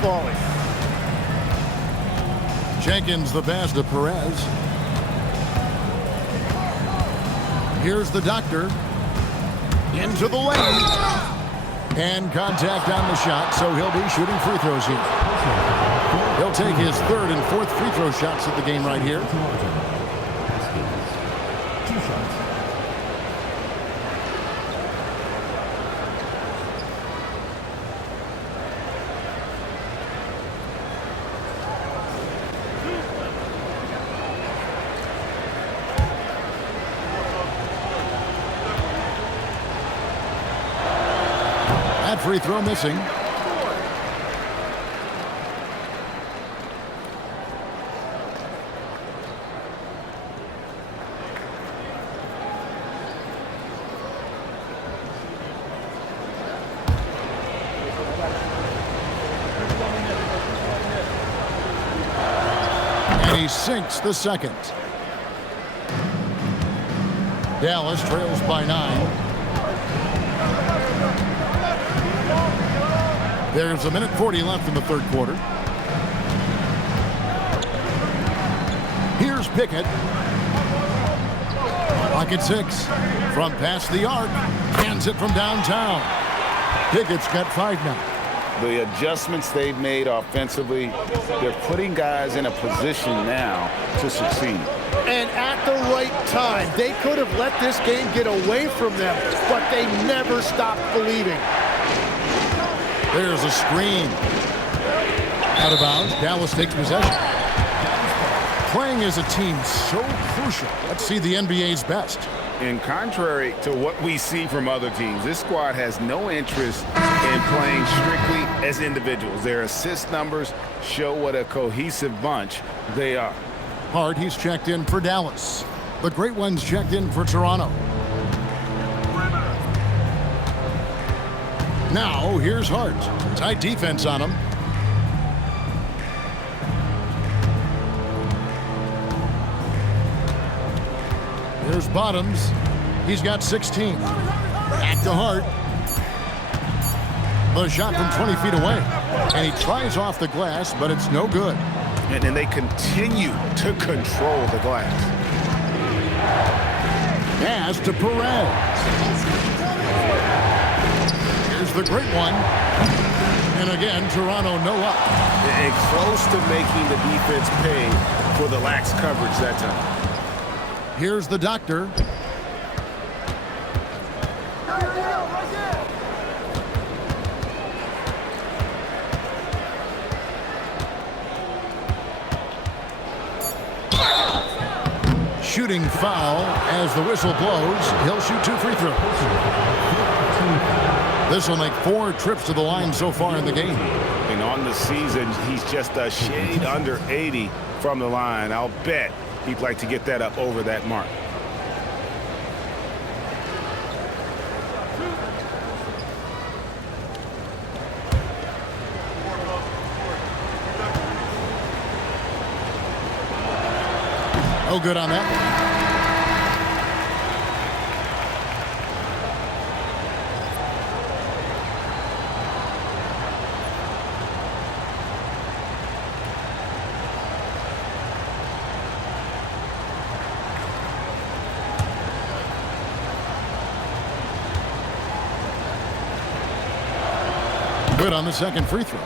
falling. Jenkins the pass to Perez. Here's the doctor. Into the lane. And contact on the shot, so he'll be shooting free throws here. He'll take his third and fourth free throw shots of the game right here. That free throw missing. And he sinks the second. Dallas trails by 9. There's a minute 40 left in the third quarter. Here's Pickett. Pocket 6. From past the arc. Hands it from downtown. Pickett's got 5 now. The adjustments they've made offensively, they're putting guys in a position now to succeed. And at the right time, they could have let this game get away from them, but they never stopped believing. There's a screen. Out of bounds. Dallas takes possession. Playing as a team so crucial. Let's see the NBA's best. And contrary to what we see from other teams, this squad has no interest in playing strictly as individuals. Their assist numbers show what a cohesive bunch they are. Hart, he's checked in for Dallas. The great ones checked in for Toronto. Now, here's Hart. Tight defense on him. Here's Bottoms. He's got 16. Back to Hart. The shot from 20 feet away. And he tries off the glass, but it's no good. And then they continue to control the glass. Pass to Perez. Here's the great one. And again, Toronto no up. And close to making the defense pay for the lax coverage that time. Here's the doctor. Shooting foul as the whistle blows. He'll shoot 2 free throws. This will make 4 trips to the line so far in the game. And on the season, he's just a shade under 80 from the line. I'll bet he'd like to get that up over that mark. No good on that one. Good on the second free throw.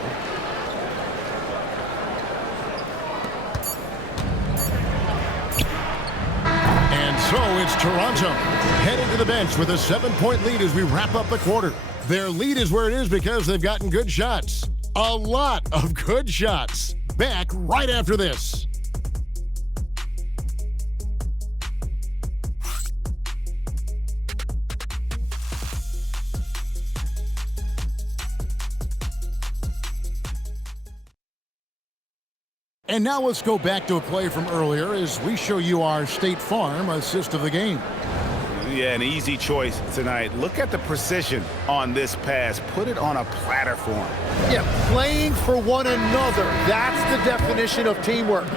And so it's Toronto heading to the bench with a 7-point lead as we wrap up the quarter. Their lead is where it is because they've gotten good shots. A lot of good shots. Back right after this. And now let's go back to a play from earlier as we show you our State Farm assist of the game. Yeah, an easy choice tonight. Look at the precision on this pass. Put it on a platter for him. Yeah, playing for one another. That's the definition of teamwork.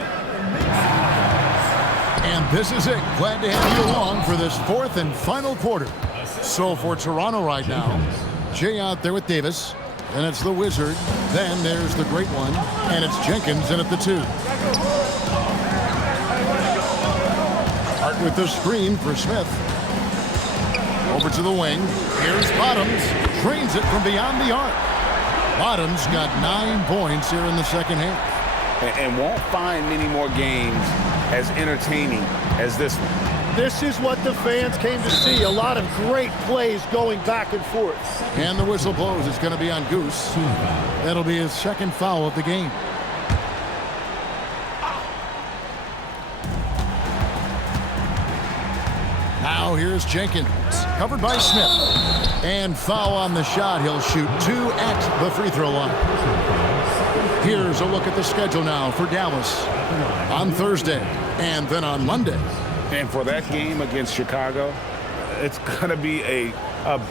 And this is it. Glad to have you along for this 4th and final quarter. So for Toronto right now, Jay out there with Davis. And it's the Wizard. Then there's the Great One. And it's Jenkins in at the 2. Hart with the screen for Smith. Over to the wing. Here's Bottoms. Trains it from beyond the arc. Bottoms got 9 points here in the second half. And won't find many more games as entertaining as this one. This is what the fans came to see. A lot of great plays going back and forth. And the whistle blows. It's going to be on Goose. That'll be his second foul of the game. Now here's Jenkins. Covered by Smith. And foul on the shot. He'll shoot 2 at the free throw line. Here's a look at the schedule now for Dallas on Thursday and then on Monday. And for that game against Chicago, it's going to be a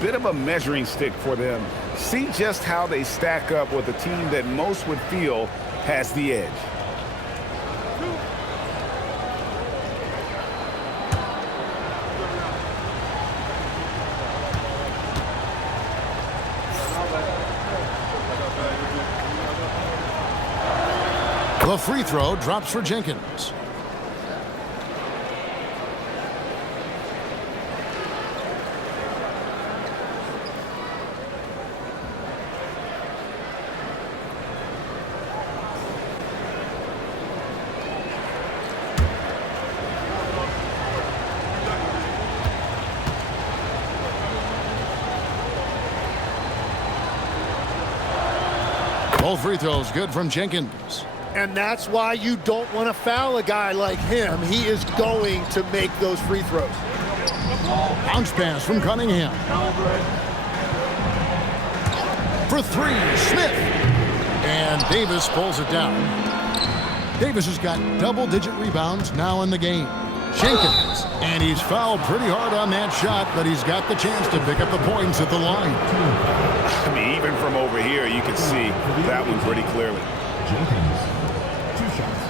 bit of a measuring stick for them. See just how they stack up with a team that most would feel has the edge. The free throw drops for Jenkins. Both free throws good from Jenkins. And that's why you don't want to foul a guy like him. He is going to make those free throws. Bounce pass from Cunningham. For 3, Smith. And Davis pulls it down. Davis has got double-digit rebounds now in the game. Jenkins. And he's fouled pretty hard on that shot, but he's got the chance to pick up the points at the line. I mean, even from over here, you can see that one pretty clearly. Jenkins, 2 shots.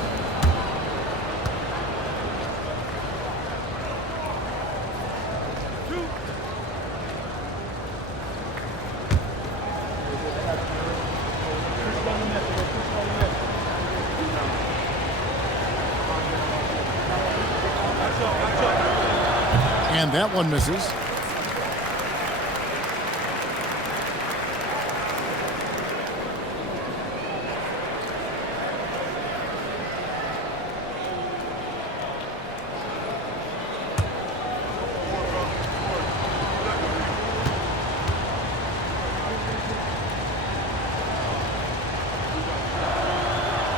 And that one misses.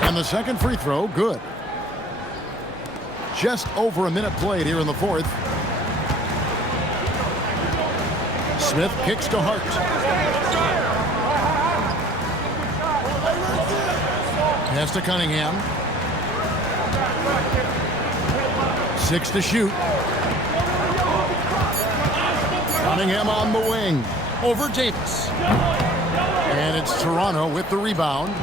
And the second free throw, good. Just over a minute played here in the fourth. Smith kicks to Hart. Pass to Cunningham. 6 to shoot. Cunningham on the wing. Over Davis. And it's Toronto with the rebound.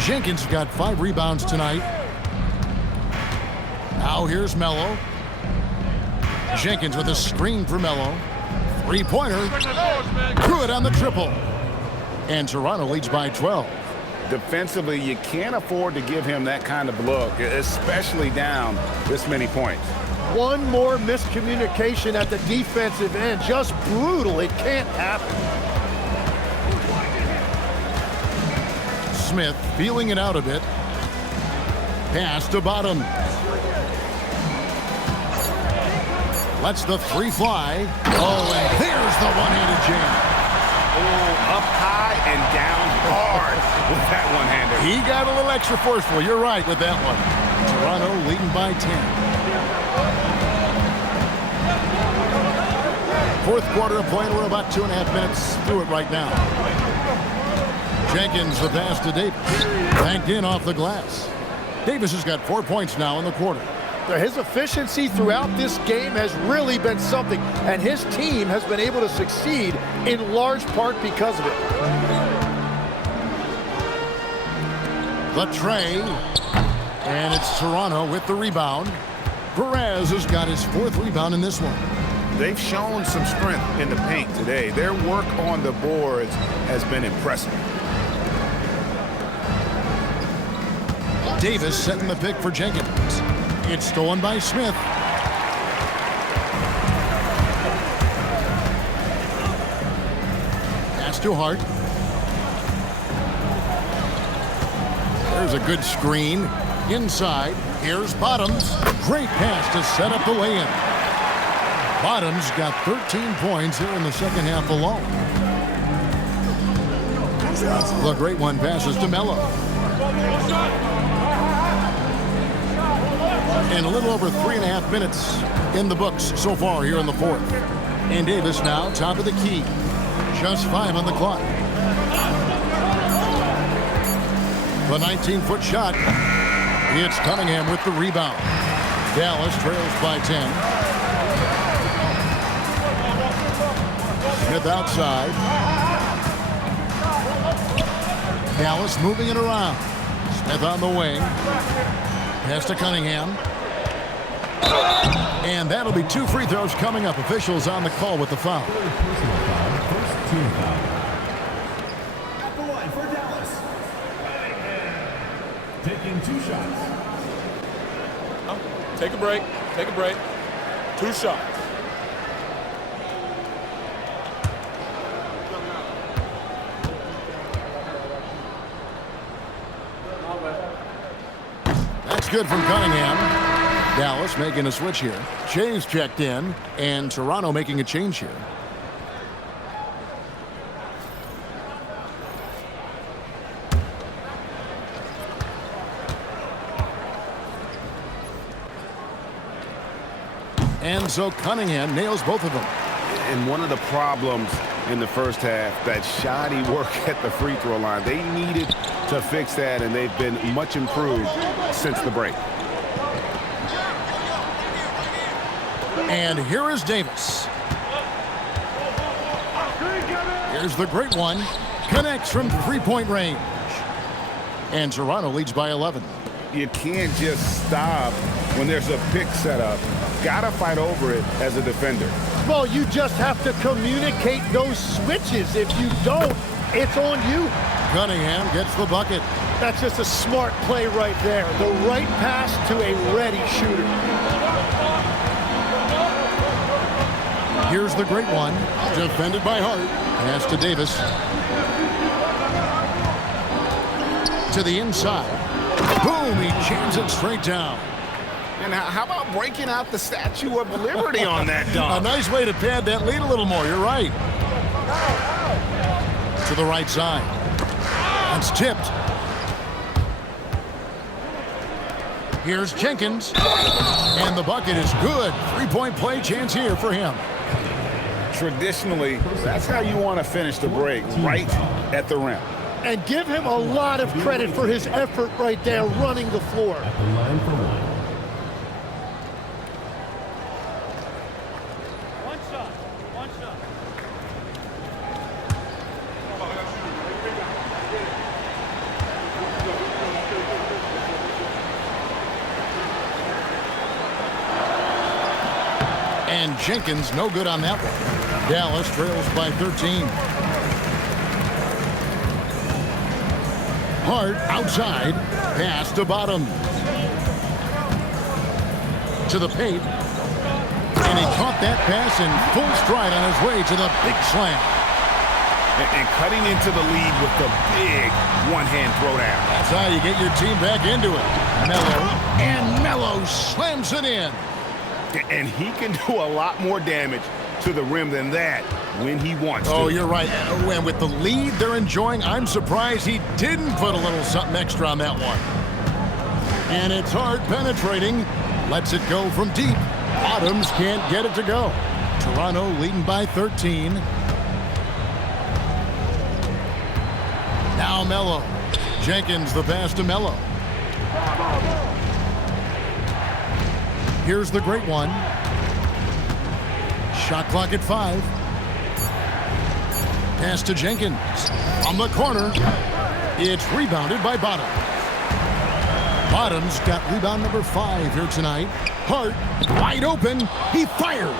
Jenkins got 5 rebounds tonight. Now here's Mello. Jenkins with a screen for Mello. 3-pointer. Good on the triple. And Toronto leads by 12. Defensively, you can't afford to give him that kind of look, especially down this many points. One more miscommunication at the defensive end. Just brutal. It can't happen. Smith feeling it out a bit. Pass to Bottom. Lets the 3 fly. Oh, and there's the one-handed jam. Oh, up high and down hard with that one-hander. He got a little extra forceful. You're right with that one. Toronto leading by 10. Fourth quarter of play, and we're about 2.5 minutes through it right now. Jenkins, the pass to Davis. Banked in off the glass. Davis has got 4 points now in the quarter. His efficiency throughout this game has really been something, and his team has been able to succeed in large part because of it. The tray, and it's Toronto with the rebound. Perez has got his 4th rebound in this one. They've shown some strength in the paint today. Their work on the boards has been impressive. Davis setting the pick for Jenkins. It's stolen by Smith. Pass to Hart. There's a good screen. Inside, here's Bottoms. Great pass to set up the lay-in. Bottoms got 13 points here in the second half alone. The great one passes to Melo. And a little over 3.5 minutes in the books so far here in the fourth. And Davis now top of the key. Just 5 on the clock. The 19-foot shot. It's Cunningham with the rebound. Dallas trails by 10. Smith outside. Dallas moving it around. Smith on the wing. Pass to Cunningham. And that'll be 2 free throws coming up. Officials on the call with the foul. Personal foul. First team foul. At the line for Dallas. Taking 2 shots. Take a break. Take a break. 2 shots. That's good from Cunningham. Dallas making a switch here. James checked in, and Toronto making a change here. And so Cunningham nails both of them. And one of the problems in the first half, that shoddy work at the free throw line. They needed to fix that, and they've been much improved since the break. And here is Davis. Here's the great one. Connects from 3-point range. And Toronto leads by 11. You can't just stop when there's a pick set up. Gotta fight over it as a defender. Well, you just have to communicate those switches. If you don't, it's on you. Cunningham gets the bucket. That's just a smart play right there. The right pass to a ready shooter. Here's the great one. Defended by Hart. Pass to Davis. To the inside. Boom, he jams it straight down. And how about breaking out the Statue of Liberty on that dunk? A nice way to pad that lead a little more. You're right. To the right side. That's tipped. Here's Jenkins. And the bucket is good. 3-point play chance here for him. Traditionally, that's how you want to finish the break, right at the rim. And give him a lot of credit for his effort right there running the floor. At the line for 1. And Jenkins no good on that one. Dallas trails by 13. Hart outside. Pass to Bottoms. To the paint. And he caught that pass in full stride on his way to the big slam. And cutting into the lead with the big one-hand throwdown. That's how you get your team back into it. Melo. And Melo slams it in. And he can do a lot more damage to the rim than that when he wants to. Oh, you're right. And with the lead they're enjoying, I'm surprised he didn't put a little something extra on that one. And it's Hart penetrating. Lets it go from deep. Bottoms can't get it to go. Toronto leading by 13. Now Melo. Jenkins the pass to Melo. Here's the great one. Shot clock at 5. Pass to Jenkins. On the corner. It's rebounded by Bottoms. Bottoms got rebound number 5 here tonight. Hart wide open. He fires.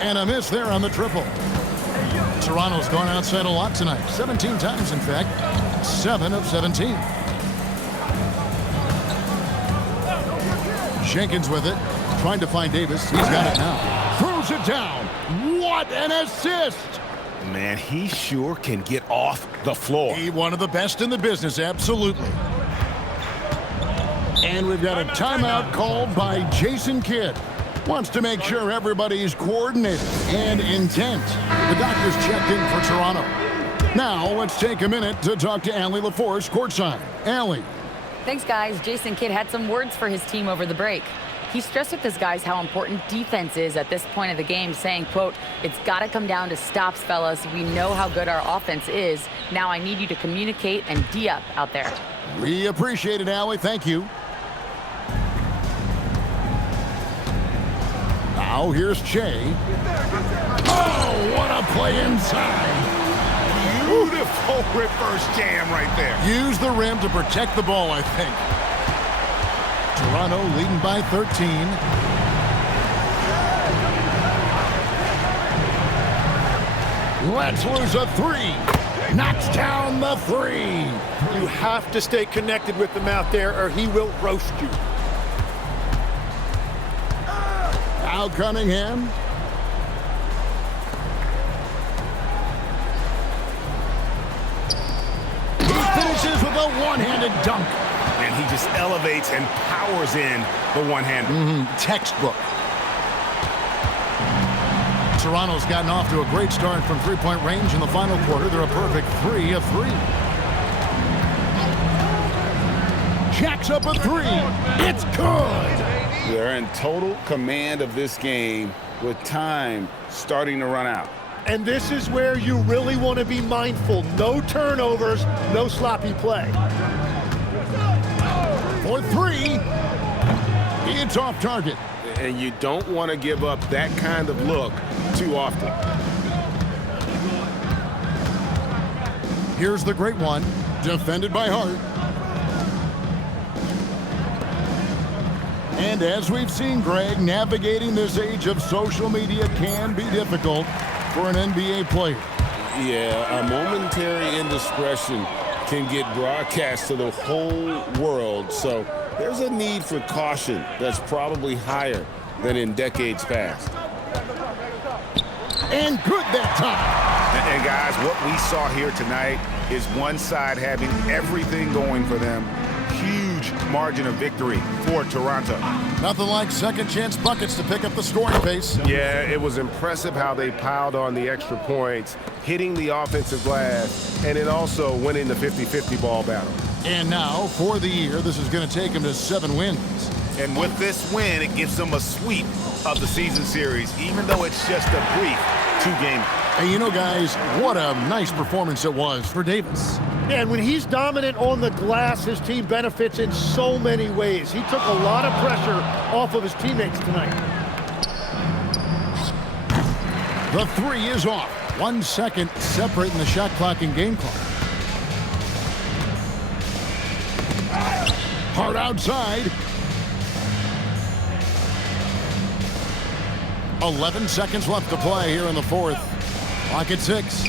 And a miss there on the triple. Toronto's gone outside a lot tonight. 17 times, in fact. 7 of 17. Jenkins with it. Trying to find Davis. He's got it now. Throws it down. What an assist! Man, he sure can get off the floor. He one of the best in the business, absolutely. And we've got a timeout called by Jason Kidd. Wants to make sure everybody's coordinated and intent. The doctors checked in for Toronto. Now, let's take a minute to talk to Allie LaForce courtside. Allie. Thanks, guys. Jason Kidd had some words for his team over the break. He stressed with his guys how important defense is at this point of the game, saying, quote, "It's got to come down to stops, fellas. We know how good our offense is. Now I need you to communicate and D-up out there." We appreciate it, Allie. Thank you. Now here's Che. Oh, what a play inside. Beautiful reverse jam right there. Use the rim to protect the ball, I think. Toronto leading by 13. Let's lose a three. Knocks down the three. You have to stay connected with him out there or he will roast you. Al Cunningham. He finishes with a one-handed dunk. And he just elevates and powers in the one-hander. Textbook. Toronto's gotten off to a great start from three-point range in the final quarter. They're a perfect 3 of 3. Jacks up a three. It's good. They're in total command of this game with time starting to run out. And this is where you really want to be mindful. No turnovers, no sloppy play. For three. It's off target. And you don't want to give up that kind of look too often. Here's the great one. Defended by Hart. And as we've seen, Greg, navigating this age of social media can be difficult for an NBA player. Yeah, a momentary indiscretion can get broadcast to the whole world. So there's a need for caution that's probably higher than in decades past. And good that time. And guys, what we saw here tonight is one side having everything going for them. Huge margin of victory for Toronto. Nothing like second chance buckets to pick up the scoring pace. Yeah, it was impressive how they piled on the extra points, hitting the offensive glass, and then also winning the 50-50 ball battle. And now, for the year, this is going to take them to 7 wins. And with this win, it gives them a sweep of the season series, even though it's just a brief 2-game. And you know, guys, what a nice performance it was for Davis. And when he's dominant on the glass, his team benefits in so many ways. He took a lot of pressure off of his teammates tonight. The three is off. 1 second separating the shot clock and game clock. Hard outside. 11 seconds left to play here in the fourth. Clock at 6.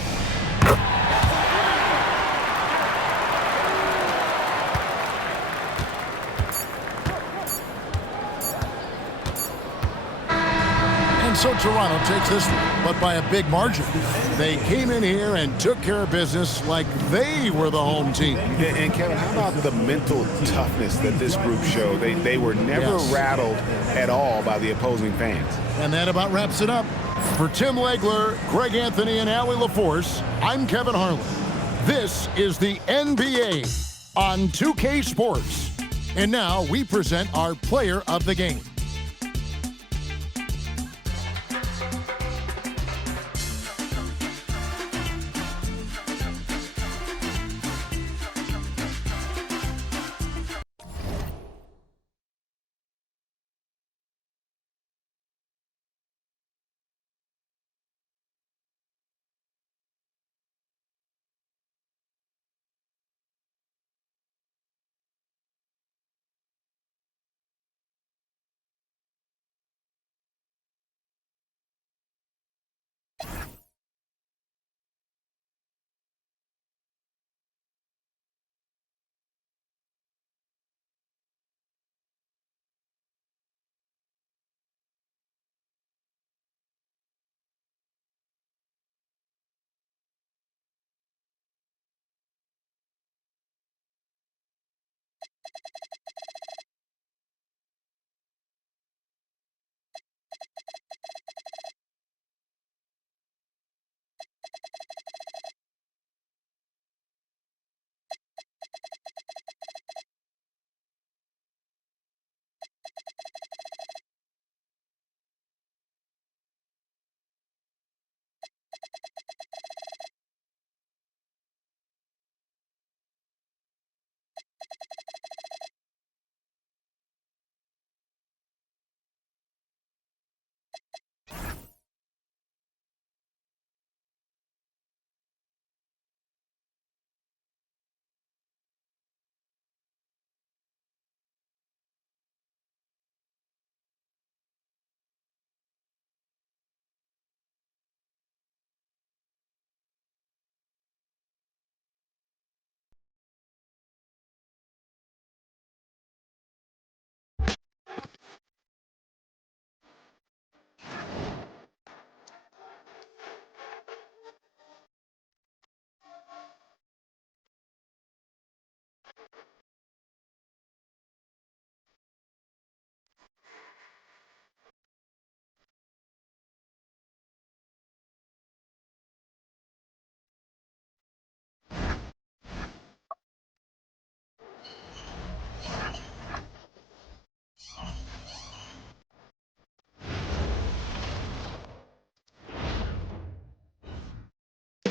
And so Toronto takes this one, but by a big margin. They came in here and took care of business like they were the home team. And Kevin, how about the mental toughness that this group showed? They were never rattled at all by the opposing fans. And that about wraps it up. For Tim Legler, Greg Anthony, and Allie LaForce, I'm Kevin Harlan. This is the NBA on 2K Sports. And now we present our player of the game.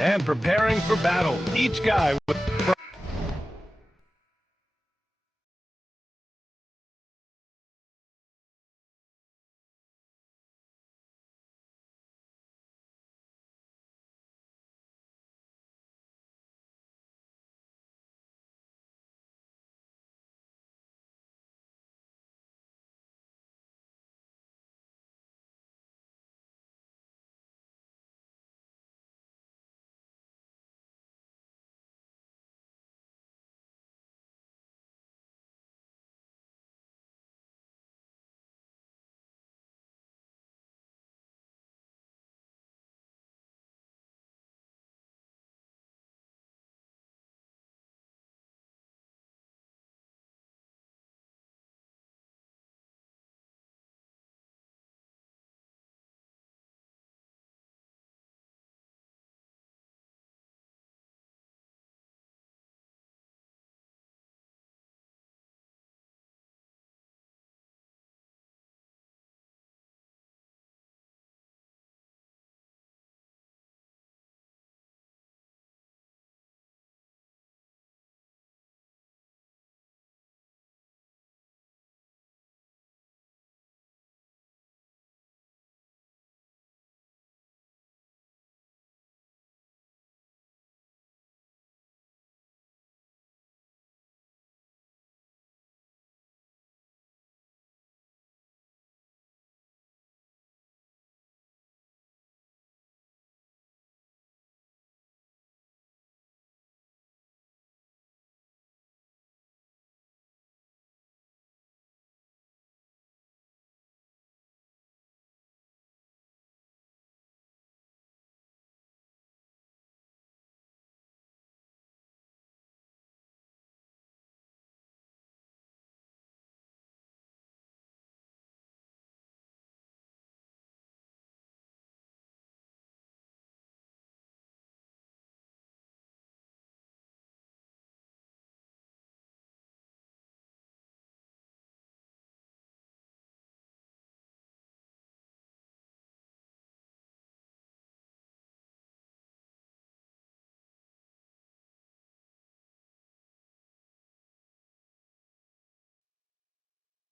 And preparing for battle. Each guy with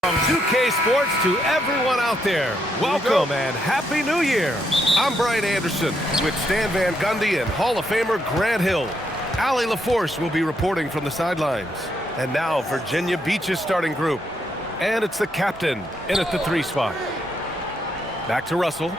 from 2K Sports to everyone out there, welcome and Happy New Year. I'm Brian Anderson with Stan Van Gundy and Hall of Famer Grant Hill. Allie LaForce will be reporting from the sidelines. And now Virginia Beach's starting group. And it's the captain in at the 3 spot. Back to Russell.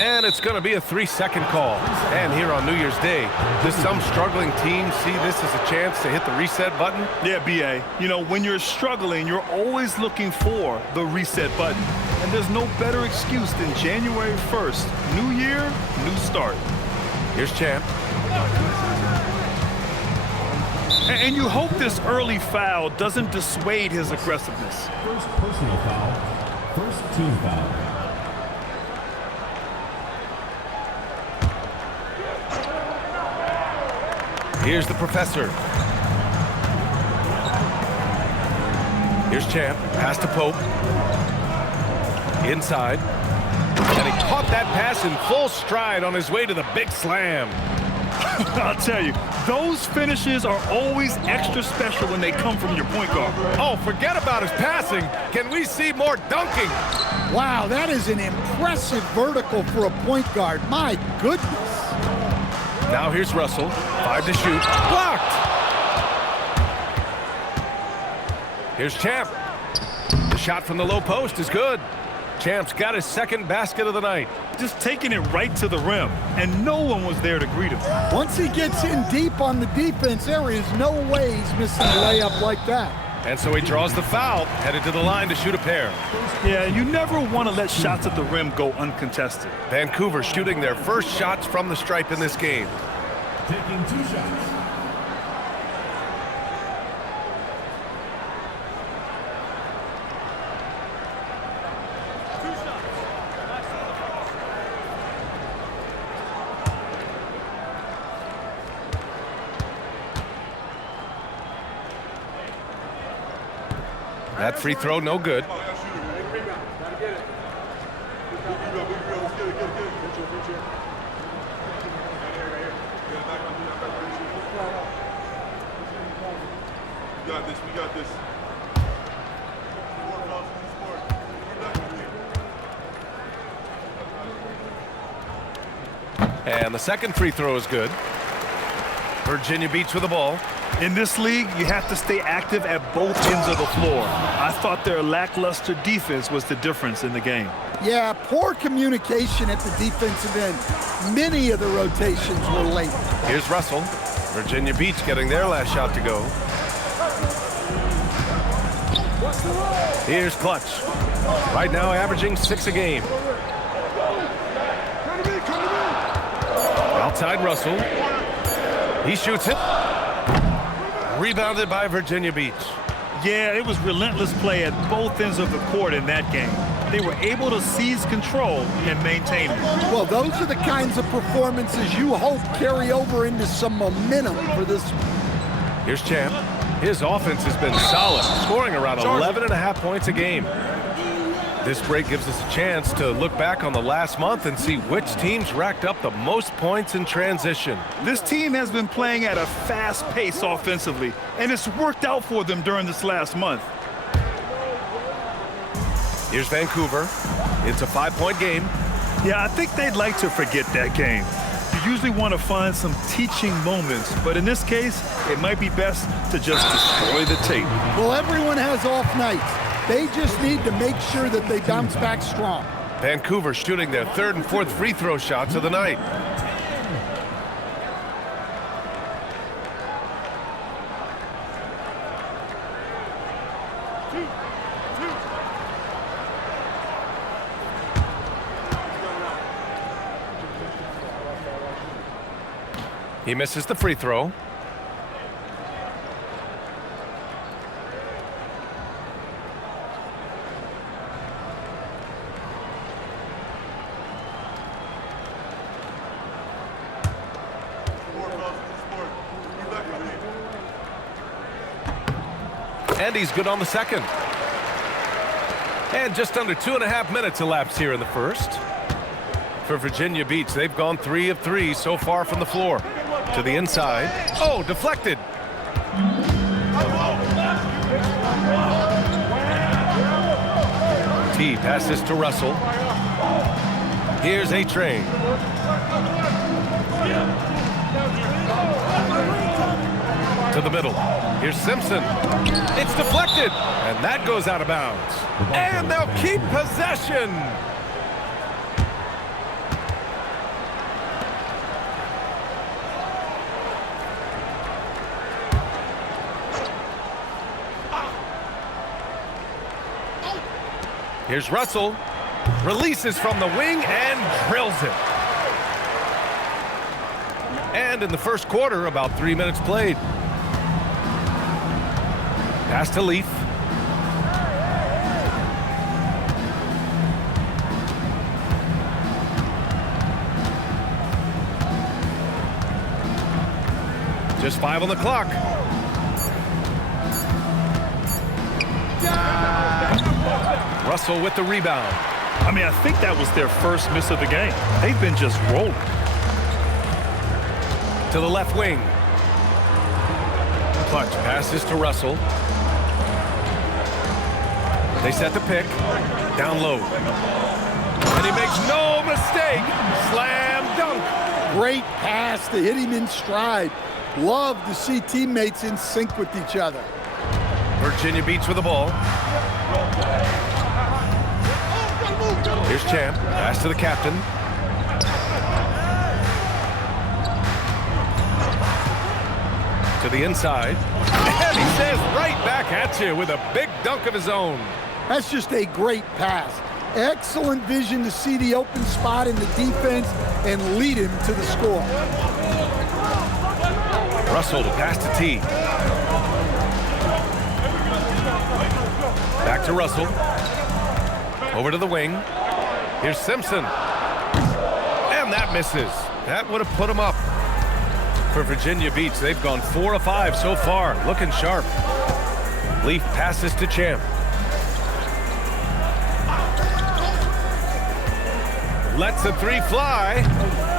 And it's going to be a 3-second call. And here on New Year's Day, does some struggling teams see this as a chance to hit the reset button? Yeah, BA. You know, when you're struggling, you're always looking for the reset button. And there's no better excuse than January 1st. New year, new start. Here's Champ. And you hope this early foul doesn't dissuade his aggressiveness. first personal foul. First team foul. Here's the professor. Here's Champ. Pass to Pope. Inside. And he caught that pass in full stride on his way to the big slam. I'll tell you, those finishes are always extra special when they come from your point guard. Oh, forget about his passing. Can we see more dunking? Wow, that is an impressive vertical for a point guard. My goodness. Now here's Russell. 5 to shoot. Blocked! Here's Champ. The shot from the low post is good. Champ's got his second basket of the night. Just taking it right to the rim, and no one was there to greet him. Once he gets in deep on the defense, there is no way he's missing a layup like that. And so he draws the foul, headed to the line to shoot a pair. Yeah, you never want to let shots at the rim go uncontested. Vancouver shooting their first shots from the stripe in this game. Taking 2 shots. That free throw, no good. We got this. We got this. And the second free throw is good. Virginia Beach with the ball. In this league, you have to stay active at both ends of the floor. I thought their lackluster defense was the difference in the game. Yeah, poor communication at the defensive end. Many of the rotations were late. Here's Russell. Virginia Beach getting their last shot to go. Here's Clutch. Right now averaging 6 a game. Outside Russell. He shoots it. Rebounded by Virginia Beach. Yeah, it was relentless play at both ends of the court in that game. They were able to seize control and maintain it. Well, those are the kinds of performances you hope carry over into some momentum for this. Here's Champ. His offense has been solid, scoring around 11.5 points a game. This break gives us a chance to look back on the last month and see which teams racked up the most points in transition. This team has been playing at a fast pace offensively, and it's worked out for them during this last month. Here's Vancouver. It's a 5-point game. Yeah, I think they'd like to forget that game. You usually want to find some teaching moments, but in this case, it might be best to just destroy the tape. Well, everyone has off nights. They just need to make sure that they bounce back strong. Vancouver shooting their third and fourth free throw shots of the night. He misses the free throw. And he's good on the second. And just under 2.5 minutes elapsed here in the first. For Virginia Beach, they've gone 3 of 3 so far from the floor. To the inside. Oh, deflected. T passes to Russell. Here's A-Train. To the middle. Here's Simpson. It's deflected. And that goes out of bounds. And they'll keep possession. Here's Russell. Releases from the wing and drills it. And in the first quarter, about 3 minutes played. Pass to Leaf. Just 5 on the clock. Russell with the rebound. I mean, I think that was their first miss of the game. They've been just rolling. To the left wing. Clutch passes to Russell. They set the pick. Down low. And he makes no mistake. Slam dunk. Great pass to hit him in stride. Love to see teammates in sync with each other. Virginia Beach with the ball. Here's Champ. Pass to the captain. To the inside. And he says right back at you with a big dunk of his own. That's just a great pass. Excellent vision to see the open spot in the defense and lead him to the score. Russell to pass to T. Back to Russell. Over to the wing. Here's Simpson. And that misses. That would have put him up. For Virginia Beach, they've gone 4 of 5 so far. Looking sharp. Leaf passes to Champ. Lets the three fly.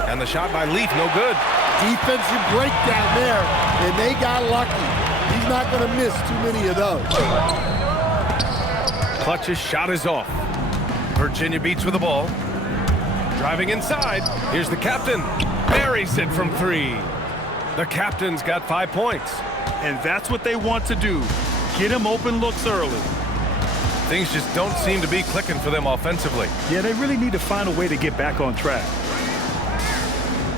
And the shot by Leaf, no good. defensive breakdown there, and they got lucky. He's not going to miss too many of those. Clutch's shot is off. Virginia Beach with the ball. Driving inside. Here's the captain. Buries it from 3. The captain's got 5 points. And that's what they want to do. Get him open looks early. Things just don't seem to be clicking for them offensively. Yeah, they really need to find a way to get back on track.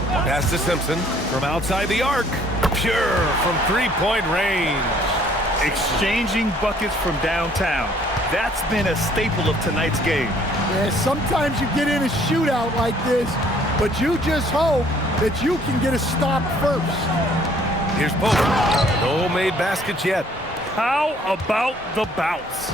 Pass to Simpson from outside the arc. Pure from 3-point range. Exchanging buckets from downtown. That's been a staple of tonight's game. Yeah, sometimes you get in a shootout like this, but you just hope that you can get a stop first. Here's Bowen. No made baskets yet. How about the bounce?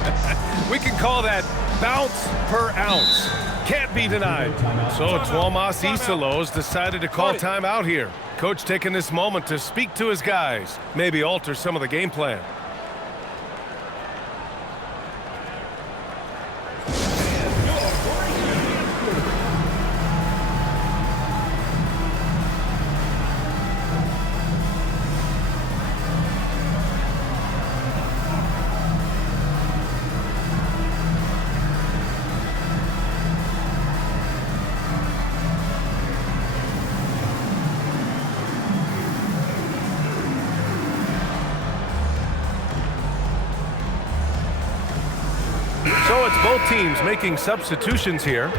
We can call that bounce per ounce. Can't be denied. So Tuomas Iselo's decided to call timeout here. Coach taking this moment to speak to his guys, maybe alter some of the game plan. So it's both teams making substitutions here.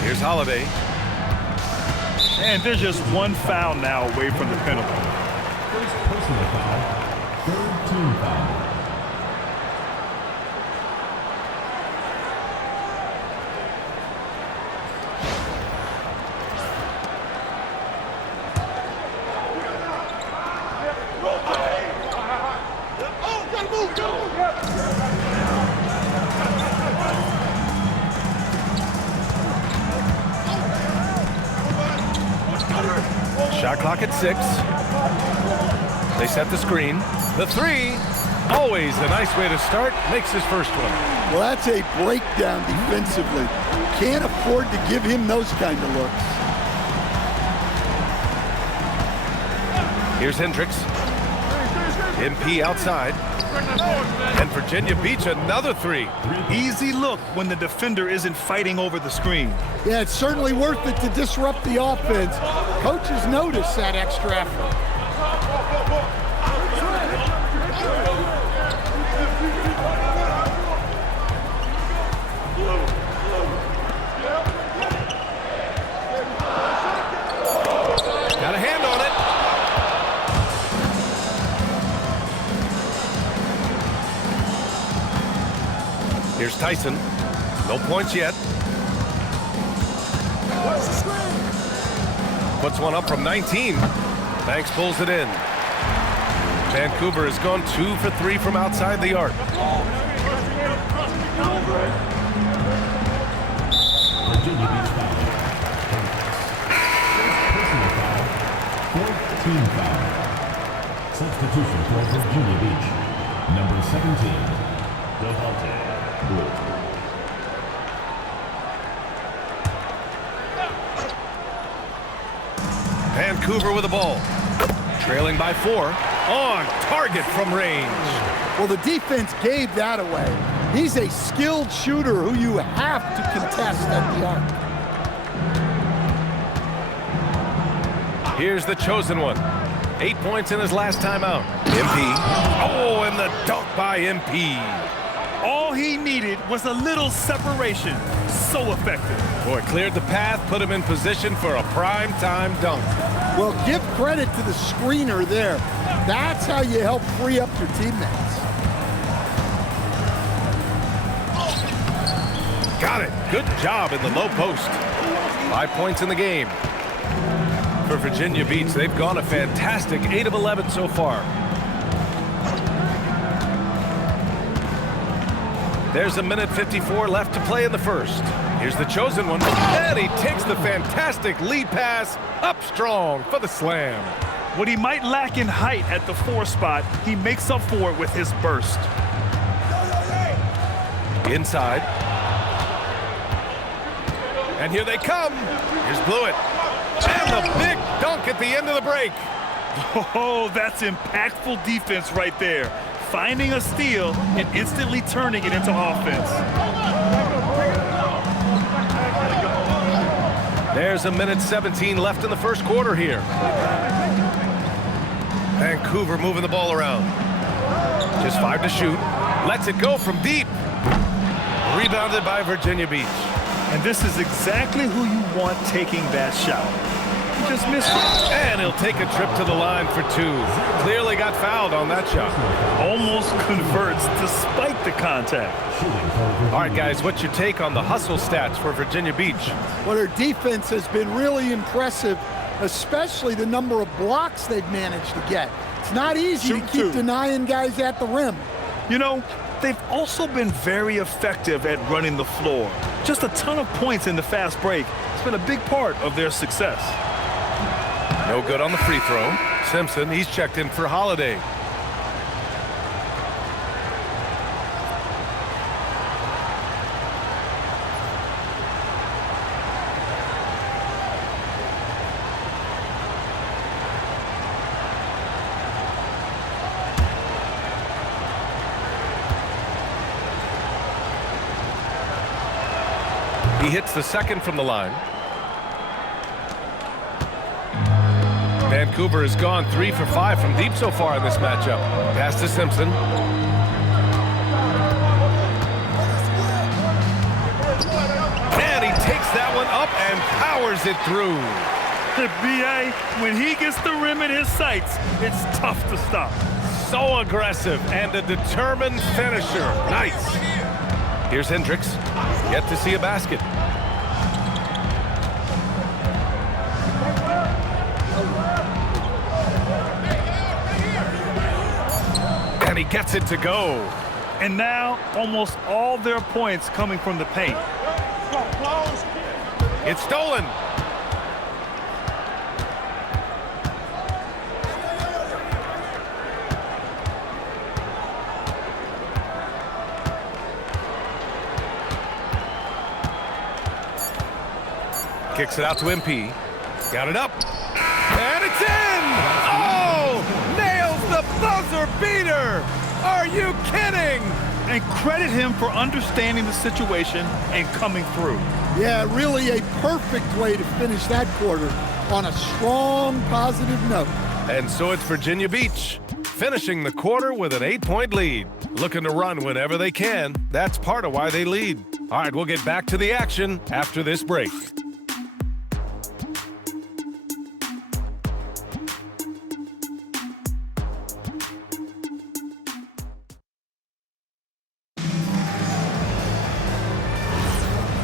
Here's Holiday. And there's just one foul now away from the penalty. First personal foul. Third team foul. Shot clock at 6. They set the screen. The 3, always a nice way to start, makes his first one. Well, that's a breakdown defensively. Can't afford to give him those kind of looks. Here's Hendricks. MP outside. And Virginia Beach, another 3. Easy look when the defender isn't fighting over the screen. Yeah, it's certainly worth it to disrupt the offense. Coaches notice that extra effort. Got a hand on it. Here's Tyson. No points yet. Puts one up from 19. Banks pulls it in. Vancouver has gone 2 for 3 from outside the arc. Virginia Beach foul. Personal foul. Fourth team foul. Substitution for Virginia Beach. Number 17. Devontae Blue. Vancouver with the ball. Trailing by 4. On target from range. Well, the defense gave that away. He's a skilled shooter who you have to contest at the arc. Here's the chosen one. 8 points in his last time out. MP. Oh, and the dunk by MP. All he needed was a little separation. So effective. Boy, cleared the path, put him in position for a prime-time dunk. Well, give credit to the screener there. That's how you help free up your teammates. Got it. Good job in the low post. 5 points in the game. For Virginia Beach, they've gone a fantastic 8 of 11 so far. There's a minute 54 left to play in the first. Here's the chosen one. And he takes the fantastic lead pass up strong for the slam. What he might lack in height at the 4 spot, he makes up for it with his burst. Inside. And here they come. Here's Blewett. And the big dunk at the end of the break. Oh, that's impactful defense right there. Finding a steal and instantly turning it into offense. There's a minute 17 left in the first quarter here. Vancouver moving the ball around. Just 5 to shoot. Lets it go from deep. Rebounded by Virginia Beach. And this is exactly who you want taking that shot. He just missed it. And he'll take a trip to the line for 2. Clearly got fouled on that shot. Almost converts despite the contact. All right, guys, what's your take on the hustle stats for Virginia Beach? Well, their defense has been really impressive, especially the number of blocks they've managed to get. It's not easy to keep denying guys at the rim. You know, they've also been very effective at running the floor. Just a ton of points in the fast break. It's been a big part of their success. No good on the free throw. Simpson, he's checked in for Holiday. He hits the second from the line. Vancouver has gone 3 for 5 from deep so far in this matchup. Pass to Simpson. And he takes that one up and powers it through. The BA, when he gets the rim in his sights, it's tough to stop. So aggressive and a determined finisher. Nice. Here's Hendricks. Yet to see a basket. And he gets it to go. And now, almost all their points coming from the paint. It's stolen. Kicks it out to MP. Got it up. And it's in! Oh! Nails the buzzer beater! Are you kidding? And credit him for understanding the situation and coming through. Yeah, really a perfect way to finish that quarter on a strong, positive note. And so it's Virginia Beach, finishing the quarter with an 8-point lead. Looking to run whenever they can. That's part of why they lead. All right, we'll get back to the action after this break.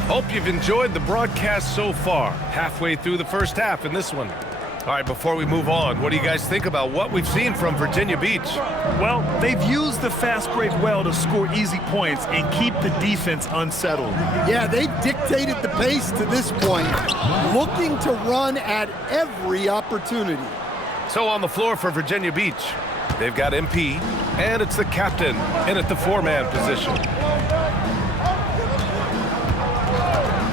Hope you've enjoyed the broadcast so far. Halfway through the first half in this one. All right, before we move on, what do you guys think about what we've seen from Virginia Beach? Well, they've used the fast break well to score easy points and keep the defense unsettled. Yeah, they've dictated the pace to this point, looking to run at every opportunity. So on the floor for Virginia Beach, they've got MP, and it's the captain in at the 4-man position.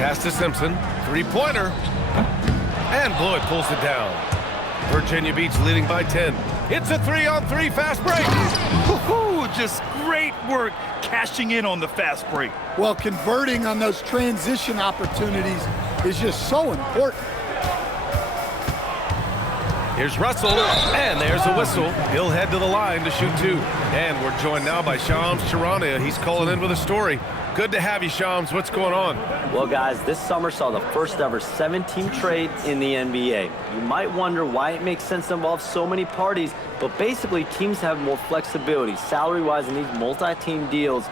Pass to Simpson, 3-pointer, and Blewett pulls it down. Virginia Beach leading by 10. It's a 3-on-3 fast break. Woo-hoo, just great work cashing in on the fast break. Well, converting on those transition opportunities is just so important. Here's Russell, and there's a whistle. He'll head to the line to shoot 2. And we're joined now by Shams Charania. He's calling in with a story. Good to have you, Shams. What's going on? Well, guys, this summer saw the first ever 7-team trade in the NBA. You might wonder why it makes sense to involve so many parties, but basically teams have more flexibility salary-wise in these multi-team deals.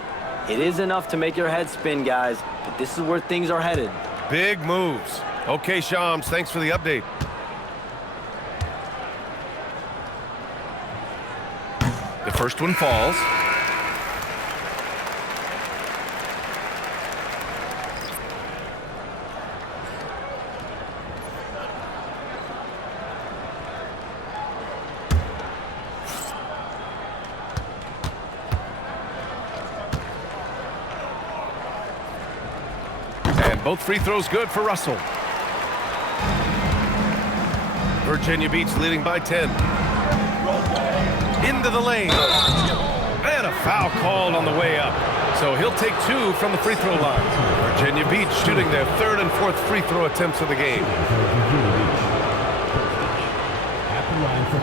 It is enough to make your head spin, guys, but this is where things are headed. Big moves. Okay, Shams, thanks for the update. The first one falls. And both free throws good for Russell. Virginia Beach leading by 10. Into the lane. And a foul called on the way up. So he'll take 2 from the free throw line. Virginia Beach shooting their 3rd and 4th free throw attempts of the game. At the line for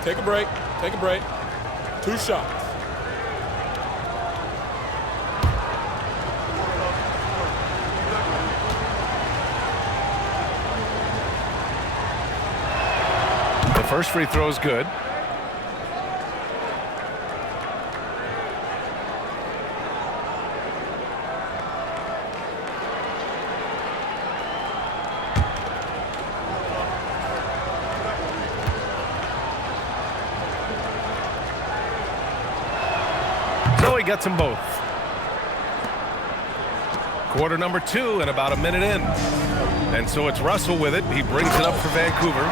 2. Take a break. Take a break. 2 shots. The first free throw is good. So he gets them both. Quarter number 2 and about a minute in. And so it's Russell with it. He brings it up for Vancouver.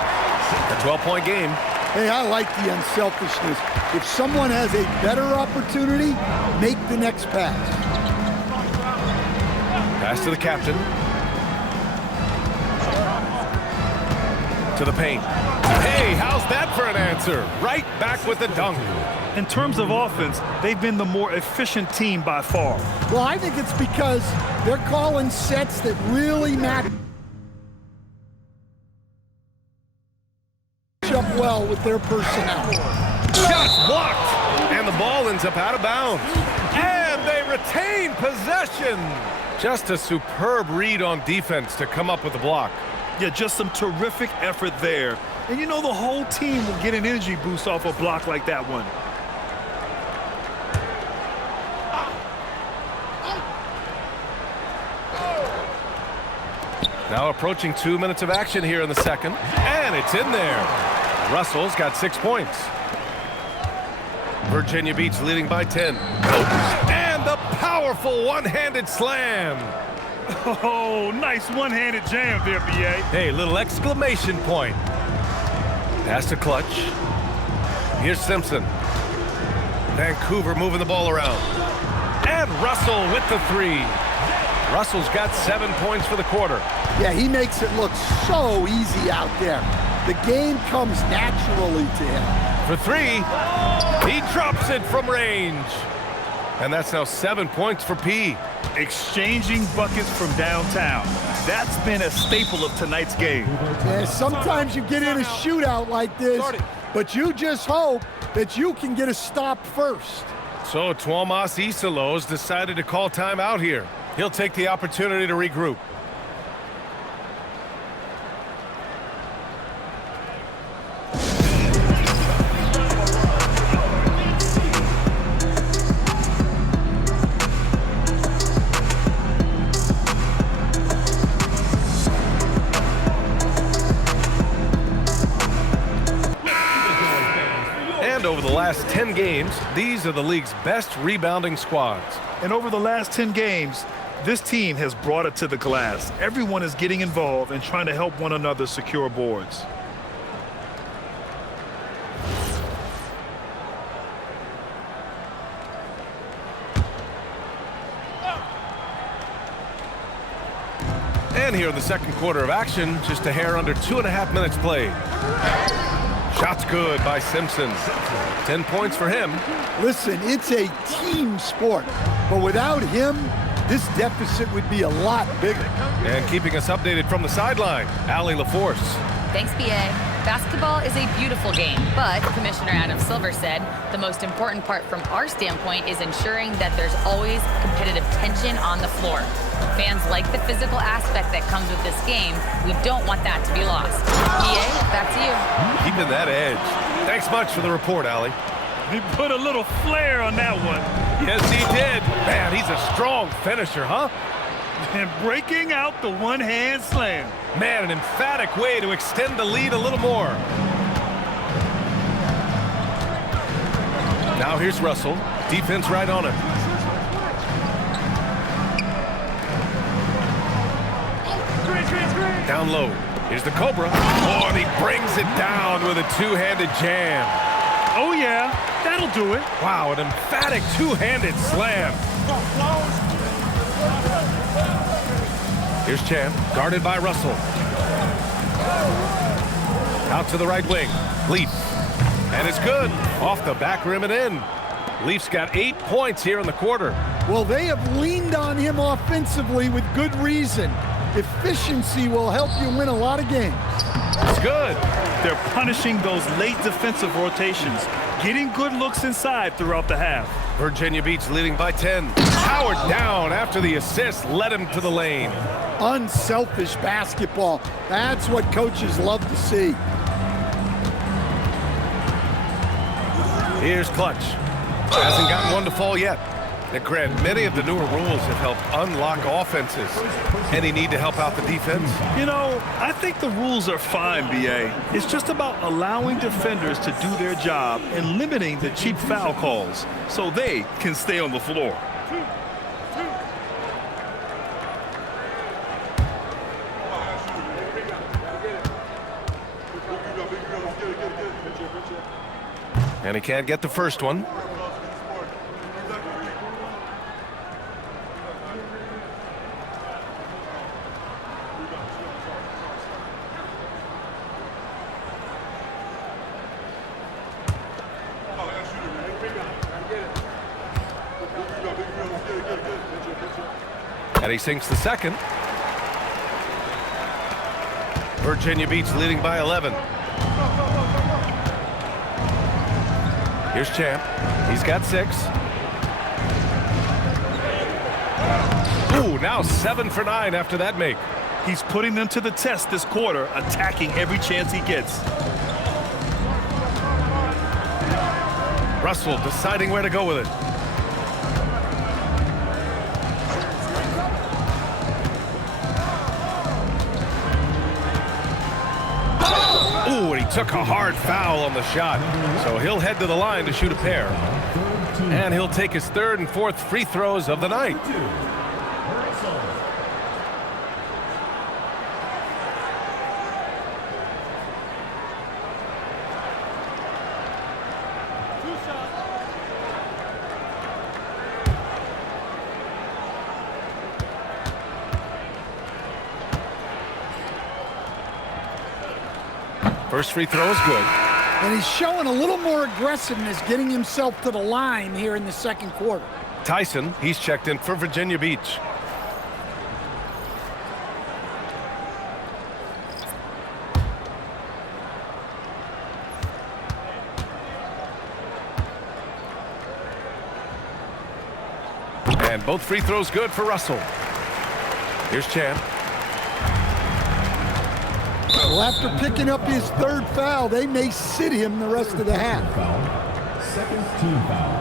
A 12-point game. Hey, I like the unselfishness. If someone has a better opportunity, make the next pass. Pass to the captain. To the paint. Hey, how's that for an answer? Right back with the dunk. In terms of offense, they've been the more efficient team by far. Well, I think it's because they're calling sets that really match up well with their personnel. Shots blocked, and the ball ends up out of bounds. And they retain possession. Just a superb read on defense to come up with the block. Yeah, just some terrific effort there. And you know the whole team will get an energy boost off a block like that one. Now approaching 2 minutes of action here in the second. And it's in there. Russell's got 6 points. Virginia Beach leading by 10. And the powerful one-handed slam. Oh, nice one-handed jam there, BA. Hey, little exclamation point. Pass to Clutch. Here's Simpson. Vancouver moving the ball around. And Russell with the 3. Russell's got 7 points for the quarter. Yeah, he makes it look so easy out there. The game comes naturally to him. For 3, he drops it from range. And that's now 7 points for P. Exchanging buckets from downtown. That's been a staple of tonight's game. Yeah, sometimes you get in a shootout like this, but you just hope that you can get a stop first. So Tuomas Isalos decided to call timeout here. He'll take the opportunity to regroup. Over the last 10 games, these are the league's best rebounding squads. And over the last 10 games, this team has brought it to the glass. Everyone is getting involved and trying to help one another secure boards. And here in the second quarter of action, just a hair under 2.5 minutes played. Shots good by Simpson. 10 points for him. Listen, it's a team sport, but without him, this deficit would be a lot bigger. And keeping us updated from the sideline, Allie LaForce. Thanks, BA. Basketball is a beautiful game, but Commissioner Adam Silver said the most important part from our standpoint is ensuring that there's always competitive tension on the floor. Fans like the physical aspect that comes with this game. We don't want that to be lost. BA, back to you. Keeping that edge. Thanks much for the report, Allie. He put a little flair on that one. Yes, he did. Man, he's a strong finisher, huh? And breaking out the one-hand slam. Man, an emphatic way to extend the lead a little more. Now here's Russell. Defense right on him. Down low. Here's the Cobra. Oh, and he brings it down with a two-handed jam. Oh, yeah, that'll do it. Wow, an emphatic two-handed slam. Here's Champ, guarded by Russell. Out to the right wing. Leaf. And it's good. Off the back rim and in. Leafs got 8 points here in the quarter. Well, they have leaned on him offensively with good reason. Efficiency will help you win a lot of games. It's good. They're punishing those late defensive rotations, getting good looks inside throughout the half. Virginia Beach leading by 10. Powered down after the assist led him to the lane. Unselfish basketball. That's what coaches love to see. Here's Clutch. Hasn't gotten one to fall yet. And Grant, many of the newer rules have helped unlock offenses. Any need to help out the defense? You know, I think the rules are fine, BA. It's just about allowing defenders to do their job and limiting the cheap foul calls so they can stay on the floor. And he can't get the first one. And he sinks the second. Virginia Beach leading by 11. Here's Champ. He's got 6. Ooh, now 7 for 9 after that make. He's putting them to the test this quarter, attacking every chance he gets. Russell deciding where to go with it. Ooh, and he took a hard foul on the shot. So he'll head to the line to shoot a pair. And he'll take his 3rd and 4th free throws of the night. First free throw is good. And he's showing a little more aggressiveness getting himself to the line here in the second quarter. Tyson, he's checked in for Virginia Beach. And both free throws good for Russell. Here's Champ. Well, after picking up his 3rd foul, they may sit him the rest of the half. Second team foul.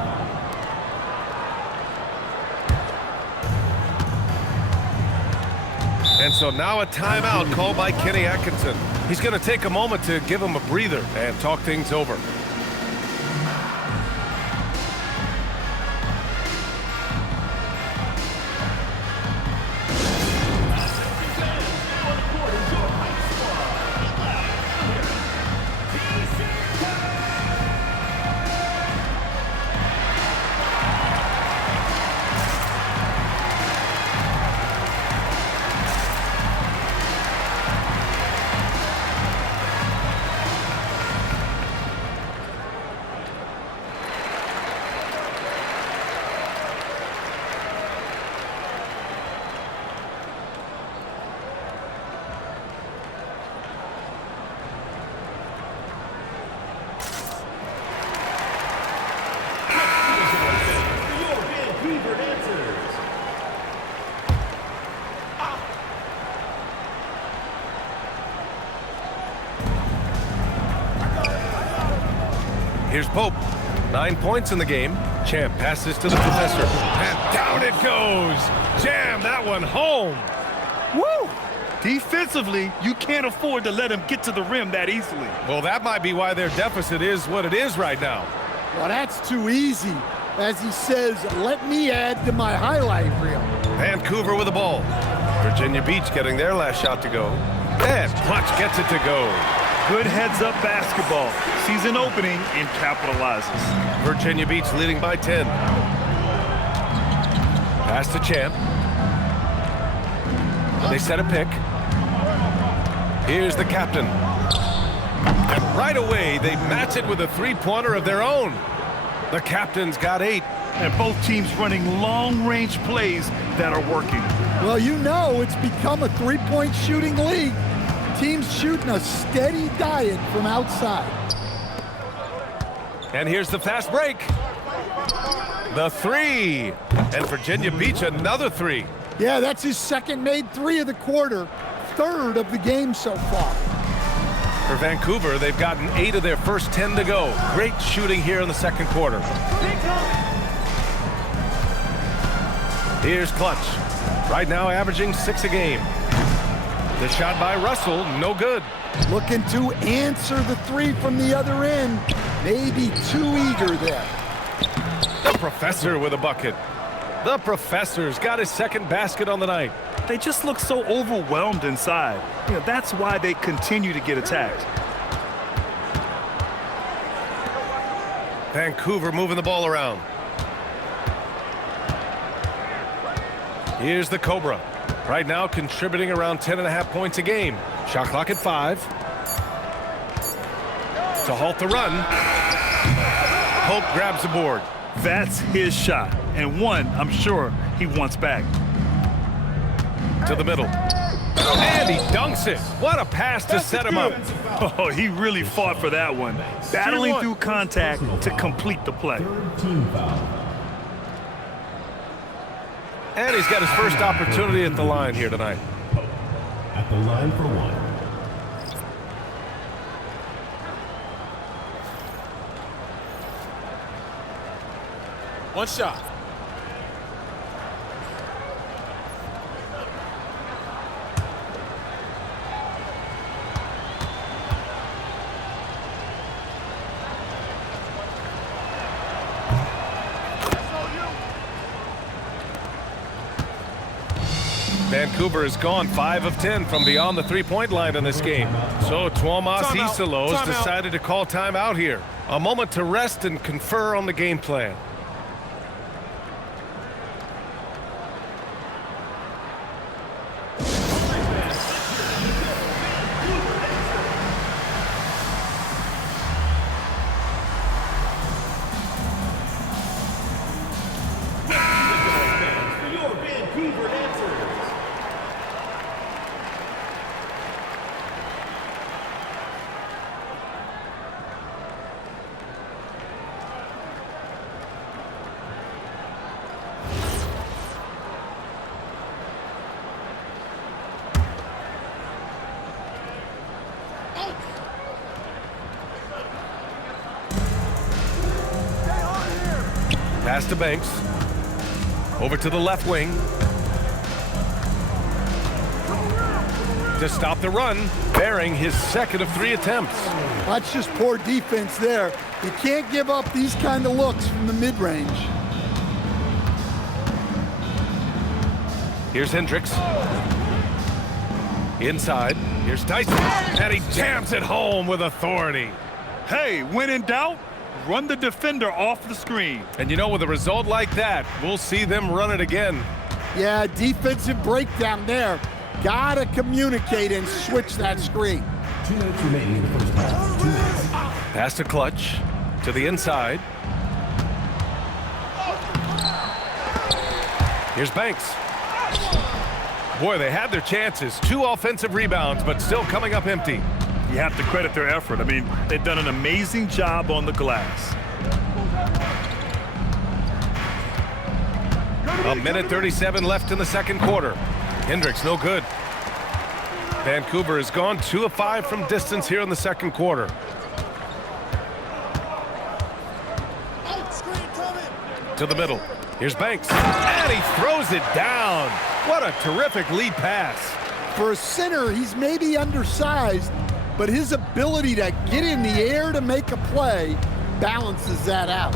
And so now a timeout called by Kenny Atkinson. He's going to take a moment to give him a breather and talk things over. Here's Pope. 9 points in the game. Champ passes to the professor. And down it goes. Jam that one home. Woo! Defensively, you can't afford to let him get to the rim that easily. Well, that might be why their deficit is what it is right now. Well, that's too easy. As he says, let me add to my highlight reel. Vancouver with the ball. Virginia Beach getting their last shot to go. And Clutch gets it to go. Good heads-up basketball. Sees an opening and capitalizes. Virginia Beach leading by 10. Pass to Champ. They set a pick. Here's the captain. And right away, they match it with a three-pointer of their own. The captain's got 8. And both teams running long-range plays that are working. Well, you know it's become a three-point shooting league. Teams shooting a steady diet from outside. And here's the fast break. The 3. And Virginia Beach another 3. Yeah, that's his second made 3 of the quarter, 3rd of the game so far. For Vancouver, they've gotten 8 of their first 10 to go. Great shooting here in the second quarter. Here's Clutch. Right now averaging 6 a game. The shot by Russell, no good. Looking to answer the 3 from the other end. Maybe too eager there. The professor with a bucket. The professor's got his second basket on the night. They just look so overwhelmed inside. You know, that's why they continue to get attacked. Vancouver moving the ball around. Here's the Cobra. Right now contributing around 10.5 points a game. Shot clock at 5. To halt the run. Pope grabs the board. That's his shot, and one I'm sure he wants back. To the middle. And he dunks it. What a pass to set him up. Oh, he really fought for that one. Battling through contact to complete the play. Team foul. And he's got his first opportunity at the line here tonight. At the line for 1. One shot. Vancouver has gone 5 of 10 from beyond the three-point line in this game. So Tuomas Iselos decided to call timeout here. A moment to rest and confer on the game plan. Pass to Banks. Over to the left wing. To stop the run, bearing his second of 3 attempts. That's just poor defense there. You can't give up these kind of looks from the mid-range. Here's Hendricks. Inside. Here's Tyson. And he jams it home with authority. Hey, when in doubt, run the defender off the screen. And you know, with a result like that, we'll see them run it again. Yeah, defensive breakdown there. Gotta communicate and switch that screen. 2 minutes remaining in the first half. 2 minutes. Pass to Clutch. To the inside. Here's Banks. Boy, they had their chances. 2 offensive rebounds, but still coming up empty. You have to credit their effort. I mean, they've done an amazing job on the glass. A minute 37 left in the second quarter. Hendricks, no good. Vancouver has gone 2 of 5 from distance here in the second quarter. To the middle. Here's Banks. And he throws it down. What a terrific lead pass. For a center, he's maybe undersized, but his ability to get in the air to make a play balances that out.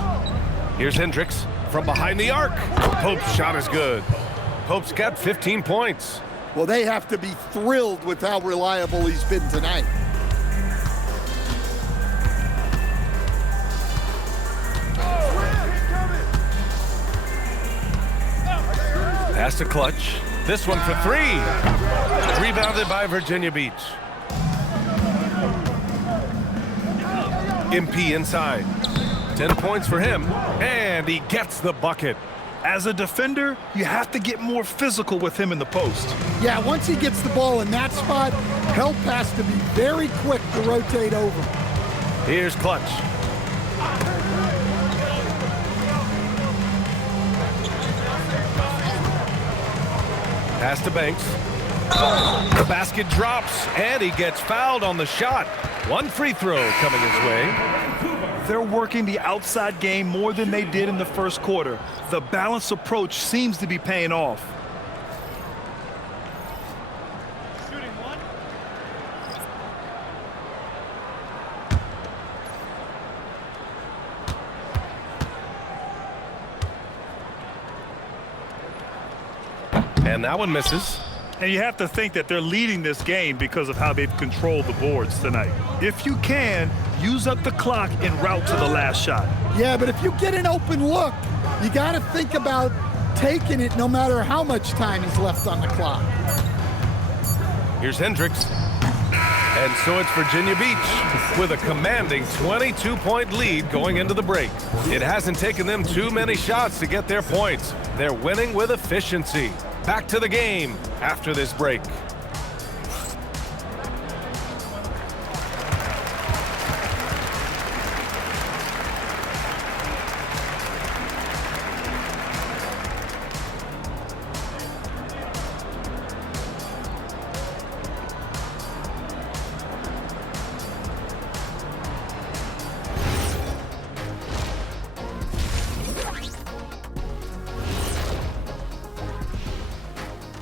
Here's Hendricks from behind the arc. Pope's shot is good. Pope's got 15 points. Well, they have to be thrilled with how reliable he's been tonight. Pass to Clutch. This one for 3. Rebounded by Virginia Beach. MP inside. 10 points for him, and he gets the bucket. As a defender, you have to get more physical with him in the post. Yeah, once he gets the ball in that spot, help has to be very quick to rotate over. Here's Clutch. Pass to Banks. The basket drops, and he gets fouled on the shot. 1 free throw coming his way. They're working the outside game more than they did in the first quarter. The balanced approach seems to be paying off. Shooting one. And that one misses. And you have to think that they're leading this game because of how they've controlled the boards tonight. If you can, use up the clock en route to the last shot. Yeah, but if you get an open look, you got to think about taking it no matter how much time is left on the clock. Here's Hendricks. And so it's Virginia Beach with a commanding 22-point lead going into the break. It hasn't taken them too many shots to get their points. They're winning with efficiency. Back to the game after this break.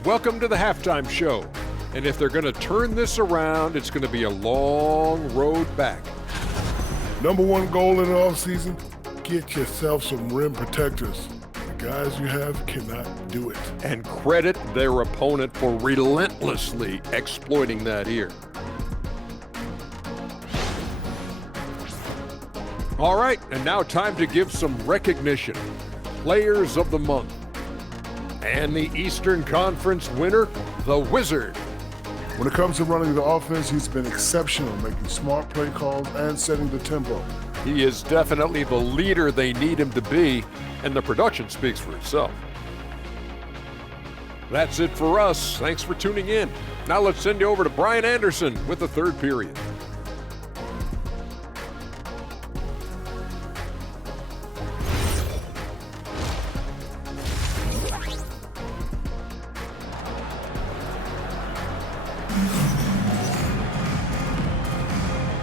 Welcome to the halftime show. And if they're going to turn this around, it's going to be a long road back. Number one goal in the offseason, get yourself some rim protectors. The guys you have cannot do it. And credit their opponent for relentlessly exploiting that here. All right, and now time to give some recognition. Players of the month. And the Eastern Conference winner, the Wizard. When it comes to running the offense, he's been exceptional, making smart play calls and setting the tempo. He is definitely the leader they need him to be, and the production speaks for itself. That's it for us. Thanks for tuning in. Now let's send you over to Brian Anderson with the third period.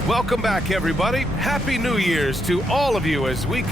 Welcome back, everybody. Happy New Year's to all of you as we continue.